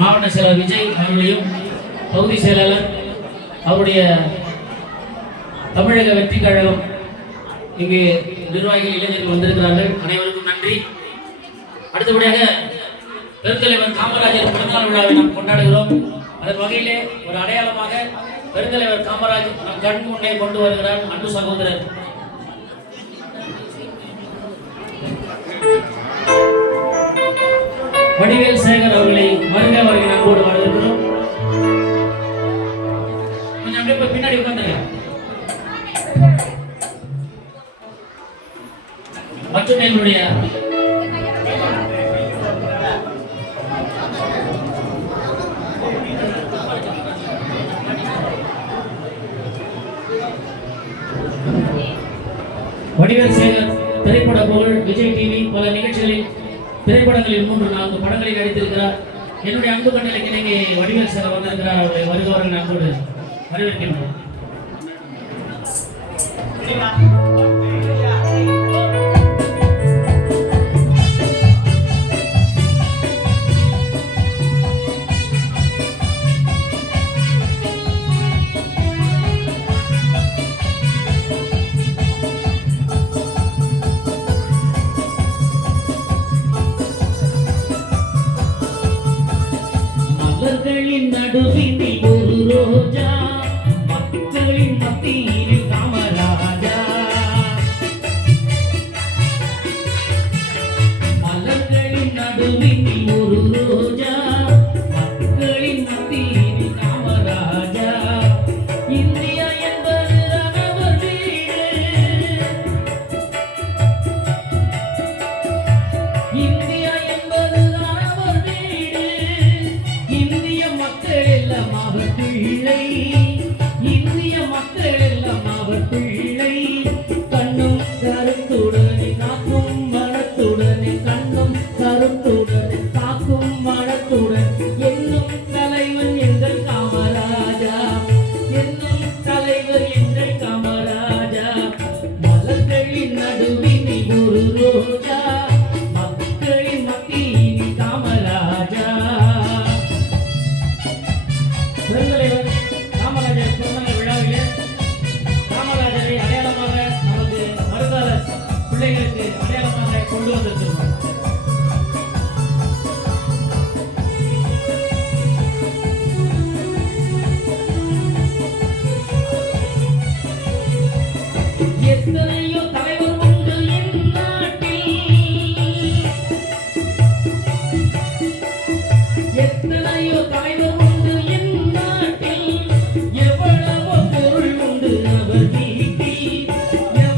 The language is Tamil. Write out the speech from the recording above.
மாவட்ட செயலர் விஜய் அவர்களையும் பகுதி செயலாளர் அவருடைய தமிழக வெற்றி கழகம் இங்கு நிர்வாகிகள் இளைஞர்கள் வந்திருக்கிறார்கள். அனைவருக்கும் நன்றி. அடுத்தபடியாக பெருந்தலைவர் காமராஜர் பிறந்தநாள் விழாவை நாம் கொண்டாடுகிறோம். அதன் வகையிலே ஒரு அடையாளமாக பெருந்தலைவர் காமராஜ் நம் கண் முன்னே கொண்டு வருகிறார் அன்பு சகோதரர் வடிவேல் சேகர் அவர்களை வருக வருகிற அன்போடு வரவேற்கிறோம். கொஞ்சம் அப்படியே பின்னாடி உட்கார்ந்துங்க. மற்றும் என்னுடைய வடிவேல் சேகர் திரைப்பட புகழ் விஜய் டிவி பல நிகழ்ச்சிகளில் திரைப்படங்களில் 3-4 படங்களில் நடித்திருக்கிறார். என்னுடைய அன்பு கட்டளைக்கு இணங்கி வடிவேல் சேகர் வந்திருக்கிறார். அவருடைய வருகிறவர்கள் அன்போடு வரவேற்கின்றோம். நடுவினில் ஒரு ரோஜா மக்களின் மத்தியில் காமராஜா மலர்களின் நடுவினில் ஒரு ரோஜா மக்களின் மத்தியில் காமராஜா இந்தியா என்பது அவர் வீடு இந்தியா என்பது அவர் வீடு இந்திய மக்கள் எல்லாம் அவர் பிள்ளை இந்திய மக்கள் எல்லாம் அவர் பிள்ளை கண்ணும் கருத்துடனே காக்கும் மனத்துடனே கண்ணும் கருத்துடனே காக்கும் மனத்துடன் என்னும் தலைவன் எங்கள் காமராஜா என்னும் தலைவர் எங்கள் காமராஜா மலர்களின் நடுவினில் ஒரு ரோஜா மக்களின் மத்தியில் காமராஜா. பெருந்தலைவர் காமராஜர் பிறந்தநாள் விழாவிலே காமராஜரை அடையாளமாக நமது வருங்கால பிள்ளைகளுக்கு அடையாளமாக கொண்டு வந்திருக்கிறோம். எத்தனையோ தலைவர் உண்டு என் நாட்டில் எத்தனையோ தலைவர்